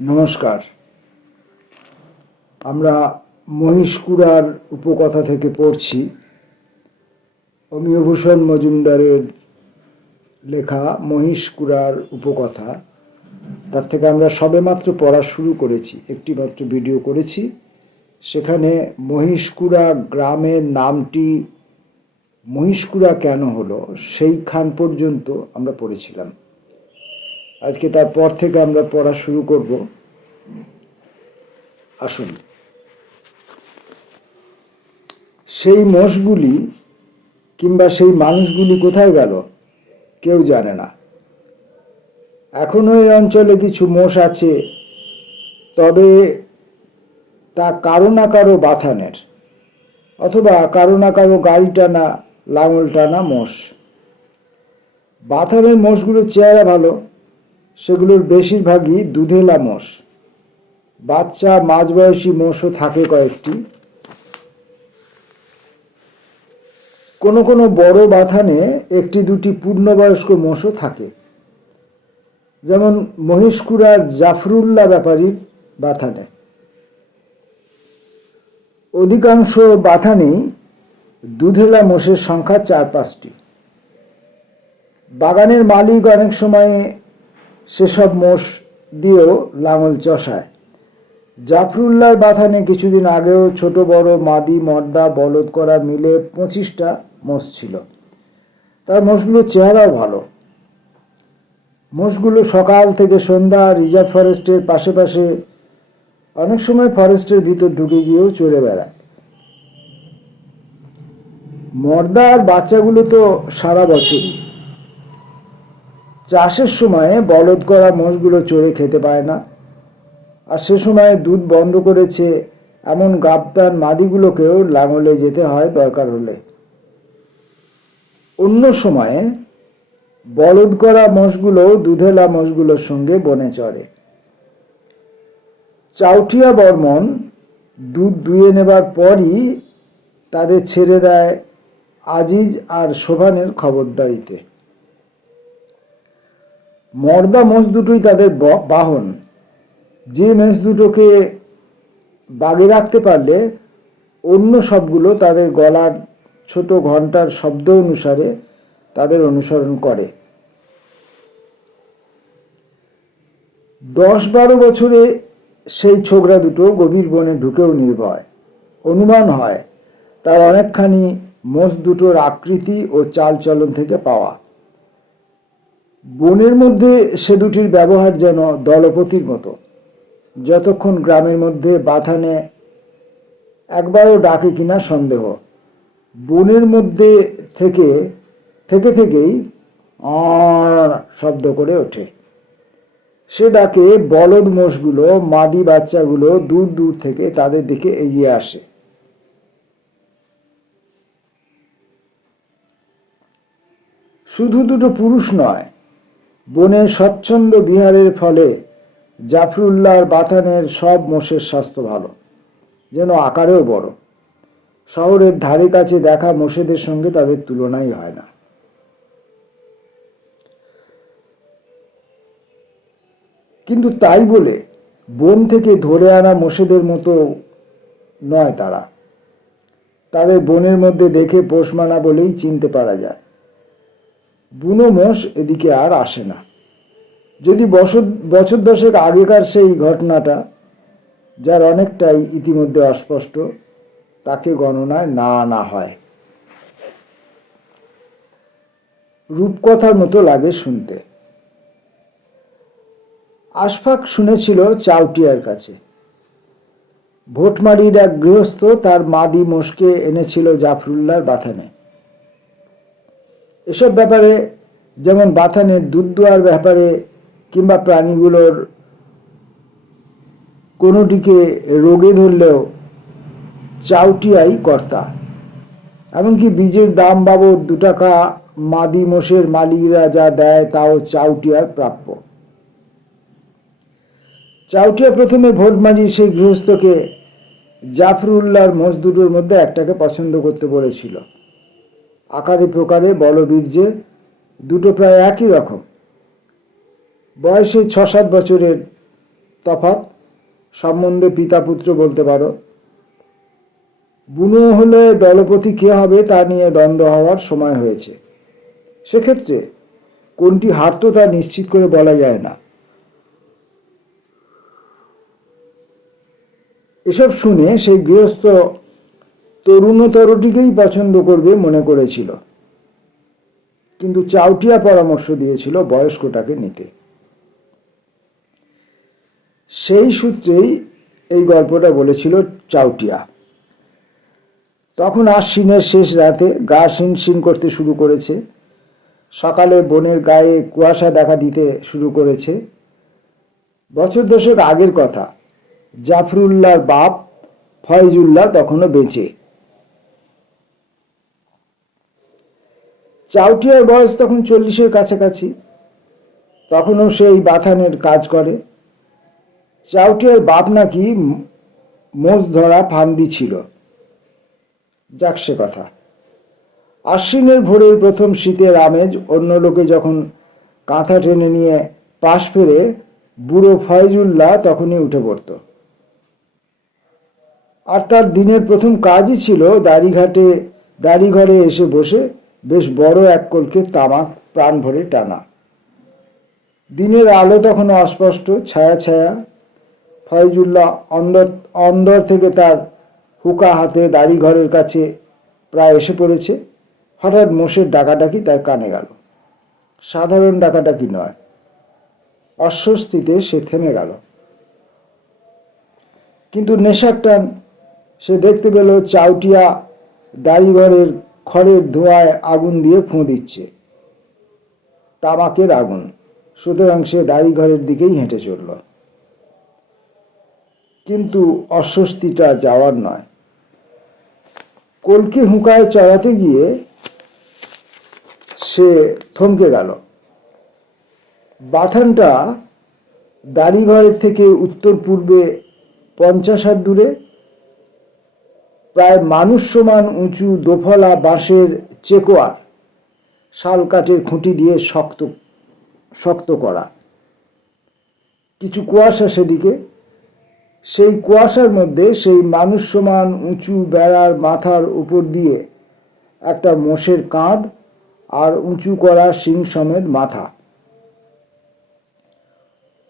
নমস্কার। আমরা মহিষকুড়ার উপকথা থেকে পড়ছি। অমিয়ভূষণ মজুমদারের লেখা মহিষকুড়ার উপকথা। তার থেকে আমরা সবেমাত্র পড়া শুরু করেছি, একটি মাত্র ভিডিও করেছি। সেখানে মহিষকুড়া গ্রামের নামটি মহিষকুড়া কেন হলো সেইখান পর্যন্ত আমরা পড়েছিলাম। আজকে তারপর থেকে আমরা পড়া শুরু করব। আসুন, সেই মোষগুলি কিংবা সেই মানুষগুলি কোথায় গেল কেউ জানে না। এখনো এই অঞ্চলে কিছু মোষ আছে, তবে তা কারো না কারো বাথানের, অথবা কারো না কারো গাড়ি টানা লাঙল টানা মোষ। বাথানের মোষগুলোর চেহারা ভালো, সেগুলোর বেশিরভাগই দুধেলা মোষ। বাচ্চা মাঝবয়সী মোষও থাকে কয়েকটি। কোনো কোনো বড় বাথানে একটি দুটি পূর্ণবয়স্ক মোষও থাকে, যেমন মহিষকুড়ার জাফরুল্লাহ ব্যাপারীর বাথানে। অধিকাংশ বাথানেই দুধেলা মোষের সংখ্যা 4-5টি। বাগানের মালিক অনেক সময় সেসব মোষ দিয়েও লাঙল চষায়। জাফরুল্লাহর বাথানে কিছুদিন আগেও ছোট বড় মাদি মর্দা বলদ করা মিলে 25টা মোষ ছিল। তার মোষগুলোর চেহারাও ভালো। মোষগুলো সকাল থেকে সন্ধ্যা রিজার্ভ ফরেস্টের পাশে পাশে, অনেক সময় ফরেস্টের ভিতর ঢুকে গিয়েও চড়ে বেড়ায়। মর্দা আর বাচ্চাগুলো তো সারা বছরই। চাষের সময়ে বলদ করা মোষগুলো চড়ে খেতে পায় না, আর সে সময় দুধ বন্ধ করেছে এমন গাবতান মাদিগুলোকেও লাঙলে যেতে হয় দরকার হলে। অন্য সময়ে বলদ করা মোষগুলো দুধেলা মোষগুলোর সঙ্গে বনে চড়ে। চাউটিয়া বর্মন দুধ দুয়ে নেবার পরই তাদের ছেড়ে দেয় আজিজ আর শোভানের খবরদারিতে। মর্দা মোষ দুটোই তাদের বাহন। যে মেষ দুটোকে বাগে রাখতে পারলে অন্য সবগুলো তাদের গলার ছোট ঘন্টার শব্দ অনুসারে তাদের অনুসরণ করে। 10-12 বছরে সেই ছোকরা দুটো গভীর বনে ঢুকেও নির্ভয়। অনুমান হয় তার অনেকখানি মোষ দুটোর আকৃতি ও চালচলন থেকে পাওয়া। বনের মধ্যে সে দুটির ব্যবহার যেন দলপতির মতো। যতক্ষণ গ্রামের মধ্যে বাথানে একবারও ডাকে কিনা সন্দেহ। বনের মধ্যে থেকে থেকেই শব্দ করে ওঠে। সে ডাকে বলদ মোষগুলো মাদি বাচ্চাগুলো দূর দূর থেকে তাদের দিকে এগিয়ে আসে। শুধু দুটো পুরুষ নয়, বনের স্বচ্ছন্দ বিহারের ফলে জাফরুল্লাহর বাথানের সব মোষের স্বাস্থ্য ভালো, যেন আকারেও বড়। শহরের ধারে কাছে দেখা মোষেদের সঙ্গে তাদের তুলনাই হয় না। কিন্তু তাই বলে বন থেকে ধরে আনা মোষেদের মতো নয় তারা। তাদের বনের মধ্যে দেখে পোষ মানা বলেই চিনতে পারা যায়। বুনো মোষ এদিকে আর আসে না। যদি বছর 10 আগেকার সেই ঘটনাটা, যার অনেকটাই ইতিমধ্যে অস্পষ্ট, তাকে গণনায় না আনা হয়। রূপকথার মতো লাগে শুনতে। আশফাক শুনেছিল চাউটিয়ার কাছে ভোটমারির এক গৃহস্থ তার মাদি মোষকে এনেছিল জাফরুল্লাহর বাথানে। এসব ব্যাপারে, যেমন বাথানের দুধ দোয়ার ব্যাপারে কিংবা প্রাণীগুলোর কোনোটিকে রোগে ধরলেও চাউটিয়াই কর্তা। এমনকি বীজের দাম বাবদ 2 টাকা মাদি মোষের মালিকরা যা দেয় তাও চাউটিয়ার প্রাপ্য। চাউটিয়া প্রথমে ভোটমারি সেই গৃহস্থকে জাফরুল্লাহর মোষ দুটোর মধ্যে একটাকে পছন্দ করতে বলেছিল। আকারে প্রকারে বলবীর্যে দুটো প্রায় একই রকম। বয়সে 6-7 বছরের তফাৎ, সম্বন্ধে পিতা পুত্র বলতে পারো। বুনো হলে দলপতি কে হবে তা নিয়ে দ্বন্দ্ব হওয়ার সময় হয়েছে। সেক্ষেত্রে কোনটি হারত তা নিশ্চিত করে বলা যায় না। এসব শুনে সেই গৃহস্থ তরুণতরটিকেই পছন্দ করবে মনে করেছিল, কিন্তু চাউটিয়া পরামর্শ দিয়েছিল বয়স্কটাকে নিতে। সেই সূত্রেই এই গল্পটা বলেছিল চাউটিয়া। তখন আশ্বিনের শেষ রাতে গা শিনশিন করতে শুরু করেছে। সকালে বনের গায়ে কুয়াশা দেখা দিতে শুরু করেছে। বছর দশেক আগের কথা। জাফরুল্লাহর বাপ ফয়জুল্লাহ তখনও বেঁচে। চাউটিয়ার বয়স তখন 40-এর কাছাকাছি। তখনও সেই বাথানের কাজ করে। চাউটিয়ার বাপ নাকি মোষ ধরা ফান্দি ছিল। যাক সে কথা। আশ্বিনের ভোরের প্রথম শীতের আমেজ অন্য লোকে যখন কাঁথা টেনে নিয়ে পাশ ফেরে, বুড়ো ফয়জুল্লাহ তখনই উঠে পড়ত। আর তার দিনের প্রথম কাজই ছিল দাড়িঘরে এসে বসে বেশ বড় এক কলকে তামাক প্রাণ ভরে টানা। দিনের আলো তখনও অস্পষ্ট, ছায়া ছায়া। ফয়জুল্লাহ অন্দর থেকে তার হুকা হাতে দাড়িঘরের কাছে প্রায় এসে পড়েছে। হঠাৎ মোষের ডাকাডাকি তার কানে গেল। সাধারণ ডাকাডাকি নয়, অস্বস্তিতে সে থেমে গেল। কিন্তু নেশার টান। সে দেখতে পেল চাউটিয়া দাড়িঘরের খড়ের ধোঁয়ায় আগুন দিয়ে ফুঁ দিচ্ছে, তামাকের আগুন। সুতরাং সে দাড়িঘরের দিকেই হেঁটে চলল। কিন্তু অস্বস্তিটা যাওয়ার নয়। কলকে হুঁকায় চড়াতে গিয়ে সে থমকে গেল। বাথানটা দাড়িঘরের থেকে উত্তর পূর্বে 50 হাত দূরে। প্রায় মানুষ সমান উঁচু দোফলা বাঁশের চেকোয়ার, শাল কাঠের খুঁটি দিয়ে শক্ত করা। কিছু কুয়াশা সেদিকে। সেই কুয়াশার মধ্যে সেই মানুষ সমান উঁচু বেড়ার মাথার উপর দিয়ে একটা মোষের কাঁধ আর উঁচু করা শিং সমেত মাথা।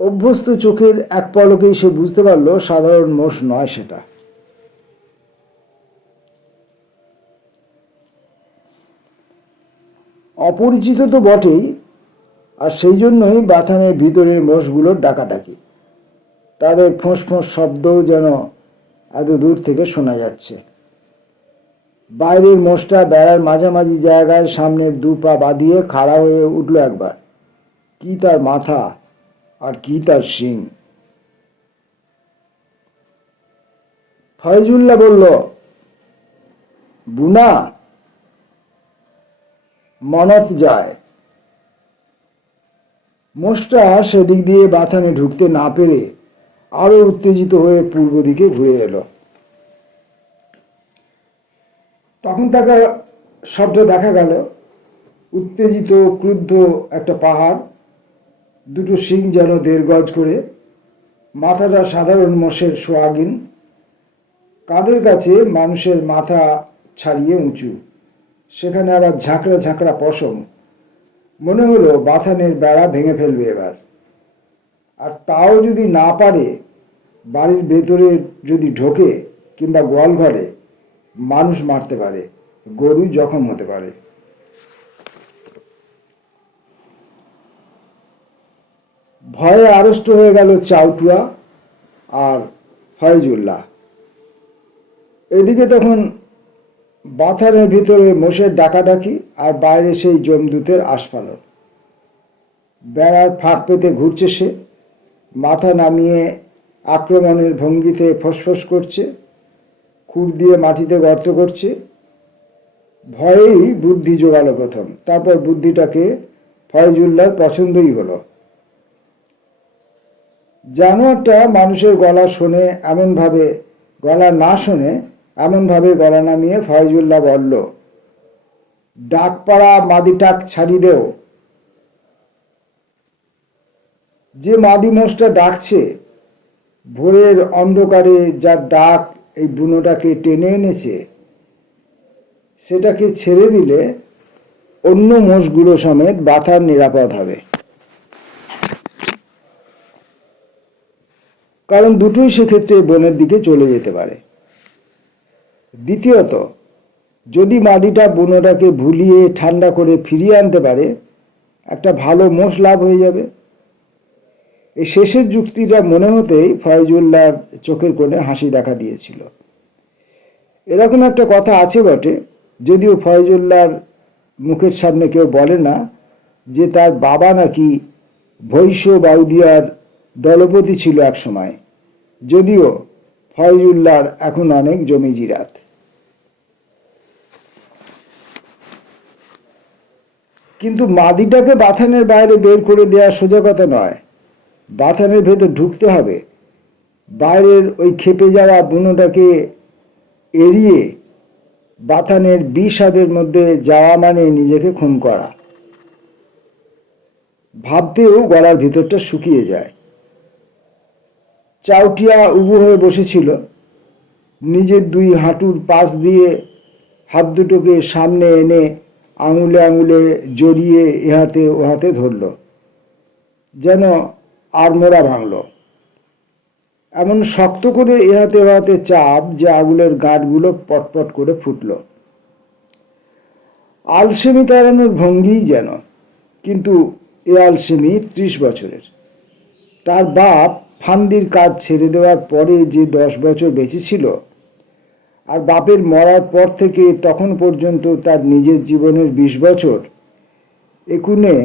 অভ্যস্ত চোখের এক পলকেই সে বুঝতে পারল সাধারণ মোষ নয় সেটা। অপরিচিত তো বটেই, আর সেই জন্যই বাথানের ভিতরের মোষগুলোর ডাকাডাকি। তাদের ফোঁস ফোঁস শব্দও যেন এত দূর থেকে শোনা যাচ্ছে। বাইরের মোষটা বেড়ার মাঝামাঝি জায়গায় সামনের 2 পা বাঁধিয়ে খাড়া হয়ে উঠল একবার। কি তার মাথা আর কি তার শিং! ফয়জুল্লাহ বলল, বুনা, মনত যায়। মোষটা সেদিক দিয়ে বাথানে ঢুকতে না পেরে আরো উত্তেজিত হয়ে পূর্ব দিকে ঘুরে এলো। তখন তাকে সবটা দেখা গেল। উত্তেজিত ক্রুদ্ধ একটা পাহাড়, দুটো শিং যেন 1.5 গজ করে, মাথাটা সাধারণ মোষের সোয়াগিন, কাঁধের কাছে মানুষের মাথা ছাড়িয়ে উঁচু, সেখানে আবার ঝাঁকড়া ঝাঁকড়া পশম। মনে হলো বাথানের বেড়া ভেঙে ফেলবে এবার। আর তাও যদি না পারে, বাড়ির ভেতরে যদি ঢোকে কিংবা গোয়াল ঘরে, মানুষ মারতে পারে, গরু জখম হতে পারে। ভয়ে আড়ষ্ট হয়ে গেল চাউটুয়া আর ফয়জুল্লাহ। এদিকে তখন বাথানের ভিতরে মোষের ডাকাডাকি আর বাইরে সেই যমদূতের আস্ফালন। বেড়ার ফাঁক পেতে ঘুরছে সে, মাথা নামিয়ে আক্রমণের ভঙ্গিতে ফোঁসফোঁস করছে, খুর দিয়ে মাটিতে গর্ত করছে। ভয়েই বুদ্ধি জোগালো প্রথম, তারপর বুদ্ধিটাকে ফয়জুল্লাহর পছন্দই হলো। জানোয়ারটা মানুষের গলা শোনে এমনভাবে, গলা না শোনে এমনভাবে গলা নামিয়ে ফয়জুল্লাহ বলল, ডাকপাড়া মাদিটাক ছাড়ি দেও। যে মাদি মোষটা ডাকছে ভোরের অন্ধকারে যার ডাক এই বুনোটাকে টেনে এনেছে, সেটাকে ছেড়ে দিলে অন্য মোষগুলো সমেত বাথান নিরাপদ হবে। কারণ দুটোই সেক্ষেত্রে বনের দিকে চলে যেতে পারে। দ্বিতীয়ত, যদি মাদিটা বুনোটাকে ভুলিয়ে ঠান্ডা করে ফিরিয়ে আনতে পারে, একটা ভালো মোষ লাভ হয়ে যাবে। এই শেষের যুক্তিটা মনে হতেই ফয়জুল্লাহর চোখের কোণে হাসি দেখা দিয়েছিল। এরকম একটা কথা আছে বটে, যদিও ফয়জুল্লাহর মুখের সামনে কেউ বলে না, যে তার বাবা নাকি ভৈশ্য বাউদিয়ার দলপতি ছিল এক সময়, যদিও ফয়জুল্লাহর এখন অনেক জমি জিরাত। কিন্তু মাদিটাকে বাথানের বাইরে বের করে দেওয়া সোজা কথা নয়। বাথানের ভেতর ঢুকতে হবে। বাইরের ওই খেপে যাওয়া বুনোটাকে এড়িয়ে বাথানের বিষাদের মধ্যে যাওয়া মানে নিজেকে খুন করা। ভাবতেও গলার ভিতরটা শুকিয়ে যায়। চাউটিয়া উবু হয়ে বসেছিল, নিজের দুই হাঁটুর পাশ দিয়ে হাত দুটোকে সামনে এনে আঙুলে আঙুলে জড়িয়ে এহাতে ওহাতে ধরল, যেন আড়মোড়া ভাঙল। এমন শক্ত করে এহাতে ওহাতে চাপ যে আঙুলের গাঁটগুলো পটপট করে ফুটল। আলসেমি তাড়ানোর ভঙ্গিই যেন, কিন্তু এ আলসেমি 30 বছরের। তার বাপ ফান্দির কাজ ছেড়ে দেওয়ার পরে যে 10 বছর বেঁচে ছিল, আর বাপের মরার পর থেকে তখন পর্যন্ত তার নিজের জীবনের 20 বছর, একুনে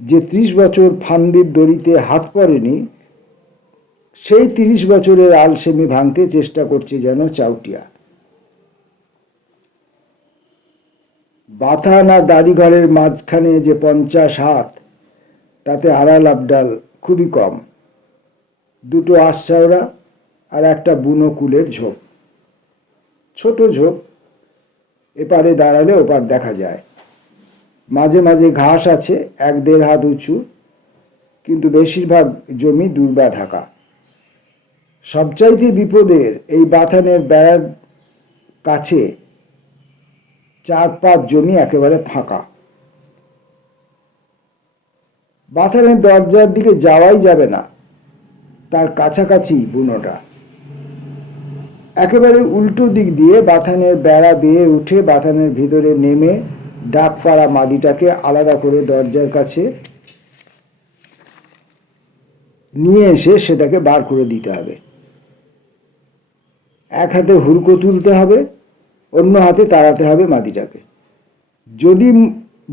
যে 30 বছর ফান্দির দড়িতে হাত পড়েনি, সেই 30 বছরের আলসেমি ভাঙতে চেষ্টা করছে যেন চাউটিয়া। বাথান আর দাড়িঘরের মাঝখানে যে 50 হাত, তাতে আড়াল আবডাল খুবই কম। দুটো আশচাওড়া আর একটা বুনো কুলের ঝোপ, ছোট ঝোপ, এপারে দাঁড়ালে ওপার দেখা যায়। মাঝে মাঝে ঘাস আছে 1-1.5 হাত উঁচু, কিন্তু বেশিরভাগ জমি দুর্বা ঢাকা। সবচাইতে বিপদের এই বাথানের বেড়ার কাছে 4-5 জমি একেবারে ফাঁকা। বাথানের দরজার দিকে যাওয়াই যাবে না, তার কাছাকাছি বুনোটা। একেবারে উল্টো দিক দিয়ে বাথানের বেড়া বেয়ে উঠে বাথানের ভিতরে নেমে ডাক পাড়া মাদিটাকে আলাদা করে দরজার কাছে নিয়ে এসে সেটাকে বার করে দিতে হবে। এক হাতে হুড়কো তুলতে হবে, অন্য হাতে তাড়াতে হবে মাদিটাকে। যদি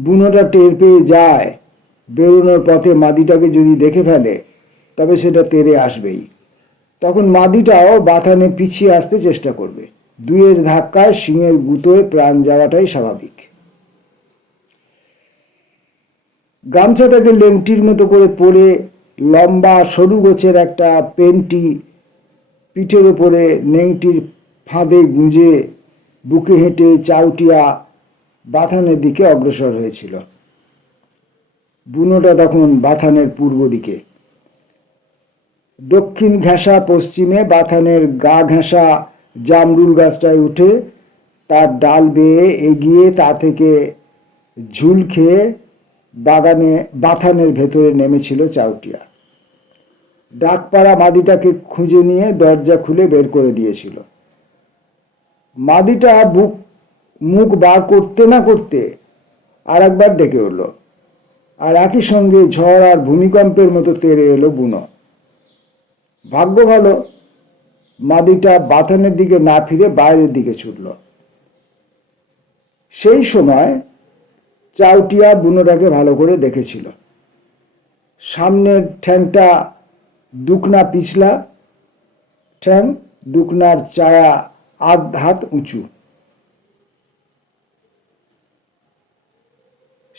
বুনোটা টের পেয়ে যায়, বেরোনোর পথে মাদিটাকে যদি দেখে ফেলে, তবে সেটা তেড়ে আসবেই। তখন মাদিটাও বাথানে পিছিয়ে আসতে চেষ্টা করবে। দুয়ের ধাক্কায় শিঙের গুঁতোয় প্রাণ যাওয়াটাই স্বাভাবিক। গামছাটাকে লেংটির মতো করে পরে লম্বা সরু গোছের একটা পেন্টি পিঠের ওপরে নেংটির ফাঁদে গুঁজে বুকে হেঁটে চাউটিয়া বাথানের দিকে অগ্রসর হয়েছিল। বুনোটা তখন বাথানের পূর্ব দিকে। দক্ষিণ ঘেঁষা পশ্চিমে বাথানের গা ঘেঁষা জামরুল গাছটায় উঠে তার ডাল বেয়ে এগিয়ে তা থেকে ঝুল খেয়ে বাথানের ভেতরে নেমেছিল চাউটিয়া। ডাকপাড়া মাদিটাকে খুঁজে নিয়ে দরজা খুলে বের করে দিয়েছিল। মাদিটা মুখ বার করতে না করতে আর একবার ডেকে উঠল, আর একই সঙ্গে ঝড় আর ভূমিকম্পের মতো তেড়ে এলো বুনো। ভাগ্য ভালো, মাদিটা বাথানের দিকে না ফিরে বাইরের দিকে ছুটল। সেই সময় চাউটিয়া বুনোটাকে ভালো করে দেখেছিল। সামনের ঠ্যাংটা দুকনা পিছলা ঠ্যাং, দুকনার চায়া 1.5 হাত উঁচু।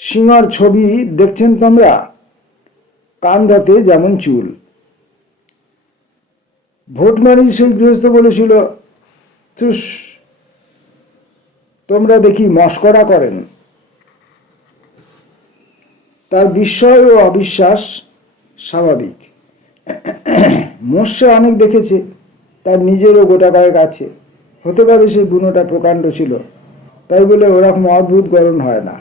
সিংহর ছবি দেখছেন তোমরা, কান্দাতে যেমন চুল। ভোটমারির সেই গৃহস্থ বলেছিল, তুস তোমরা দেখি মস্করা করেন। তার বিস্ময় ও অবিশ্বাস স্বাভাবিক। মোষ সে অনেক দেখেছে, তার নিজেরও গোটা কয়েক আছে। হতে পারে সেই বুনোটা প্রকাণ্ড ছিল, তাই বলে ওরকম অদ্ভুত গড়ন হয় না।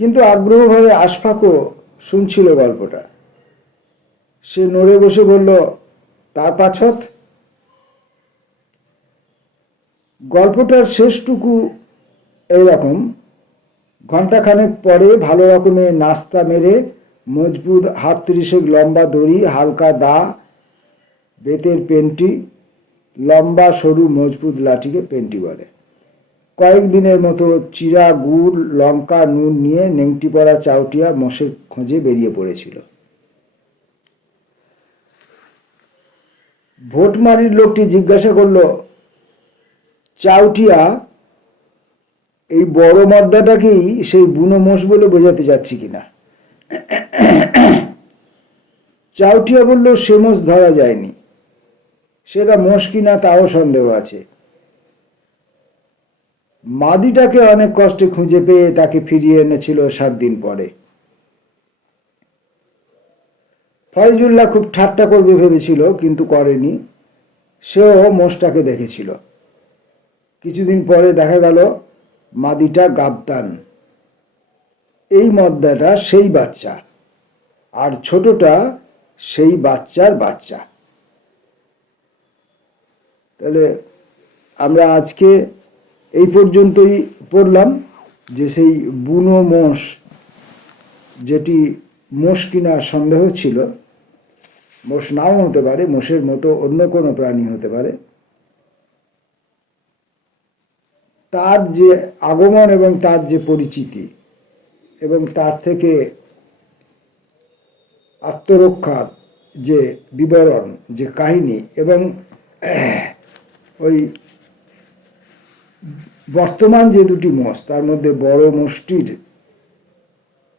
কিন্তু আগ্রহভাবে আশফাকও শুনছিল গল্পটা। সে নড়ে বসে বলল, তার পাছত? গল্পটার শেষটুকু এইরকম: ঘণ্টাখানেক পরে ভালো রকমের নাস্তা মেরে মজবুত 30 লম্বা দড়ি, হালকা দা, বেতের পেন্টি, লম্বা সরু মজবুত লাঠিকে পেন্টি বলে, কয়েকদিনের মতো চিরা গুড়, লঙ্কা, নুন নিয়ে নেংটি পড়া চাউটিয়া মোষের খোঁজে বেরিয়ে পড়েছিল। ভোটমারির লোকটি জিজ্ঞাসা করল, চাউটিয়া, এই বড় মদ্দাটাকেই সেই বুনো মোষ বলে বোঝাতে যাচ্ছি কিনা? চাউটিয়া বলল, সে মোষ ধরা যায়নি, সেটা মোষ কিনা তাও সন্দেহ আছে। মাদিটাকে অনেক কষ্টে খুঁজে পেয়ে তাকে ফিরিয়ে এনেছিল 7 দিন পরে। ফয়জুল্লাহ খুব ঠাট্টা করবে ভেবেছিল, কিন্তু করেনি। সেও মোষটাকে দেখেছিল। কিছুদিন পরে দেখা গেল মাদিটা গাবতান। এই মদ্দাটা সেই বাচ্চা, আর ছোটটা সেই বাচ্চার বাচ্চা। তাহলে আমরা আজকে এই পর্যন্তই পড়লাম যে সেই বুনো মোষ, যেটি মোষ কিনা সন্দেহ ছিল, মোষ নাও হতে পারে, মোষের মতো অন্য কোনো প্রাণী হতে পারে, তার যে আগমন এবং তার যে পরিচিতি এবং তার থেকে আত্মরক্ষার যে বিবরণ, যে কাহিনী, এবং ওই বর্তমান যে দুটি মোষ, তার মধ্যে বড় মোষটির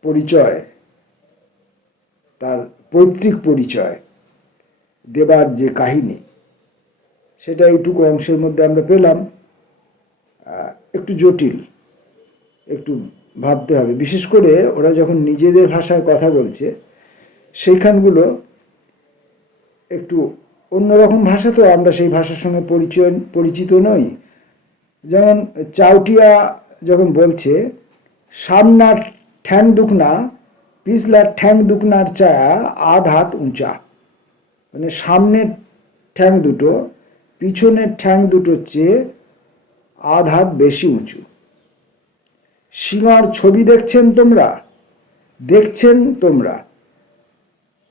পরিচয়, তার পৈতৃক পরিচয় দেবার যে কাহিনী, সেটা এইটুকু অংশের মধ্যে আমরা পেলাম। একটু জটিল, একটু ভাবতে হবে। বিশেষ করে ওরা যখন নিজেদের ভাষায় কথা বলছে, সেইখানগুলো একটু অন্যরকম ভাষা, তো আমরা সেই ভাষার সঙ্গে পরিচিত নই। যেমন চাউটিয়া যখন বলছে, সামনার ঠ্যাং দুখনা পিছলার ঠ্যাং দুখনার চায়া 1/2 হাত উঁচা, মানে সামনের ঠ্যাং দুটো পিছনের ঠ্যাং দুটোর চেয়ে 1/2 হাত বেশি উঁচু। সিংহর ছবি দেখছেন তোমরা, দেখছেন তোমরা,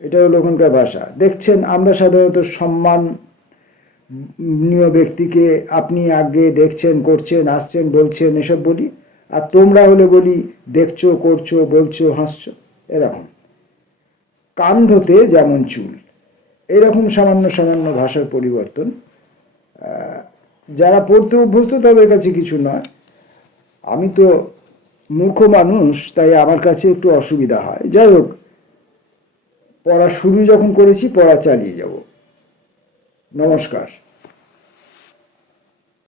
এটা হলো ওখানকার ভাষা। দেখছেন, আমরা সাধারণত সম্মানীয় ব্যক্তিকে আপনি আগে দেখছেন, করছেন, আসছেন, বলছেন, এসব বলি। আর তোমরা হলে বলি দেখছো, করছো, বলছো, হাসছো, এরকম। কান ধোতে যেমন চুল, এরকম সামান্য সামান্য ভাষার পরিবর্তন। যারা পড়তে অভ্যস্ত তাদের কাছে কিছু নয়। আমি তো মূর্খ মানুষ, তাই আমার কাছে একটু অসুবিধা হয়। যাই হোক, পড়া শুরু যখন করেছি, পড়া চালিয়ে যাব। নমস্কার।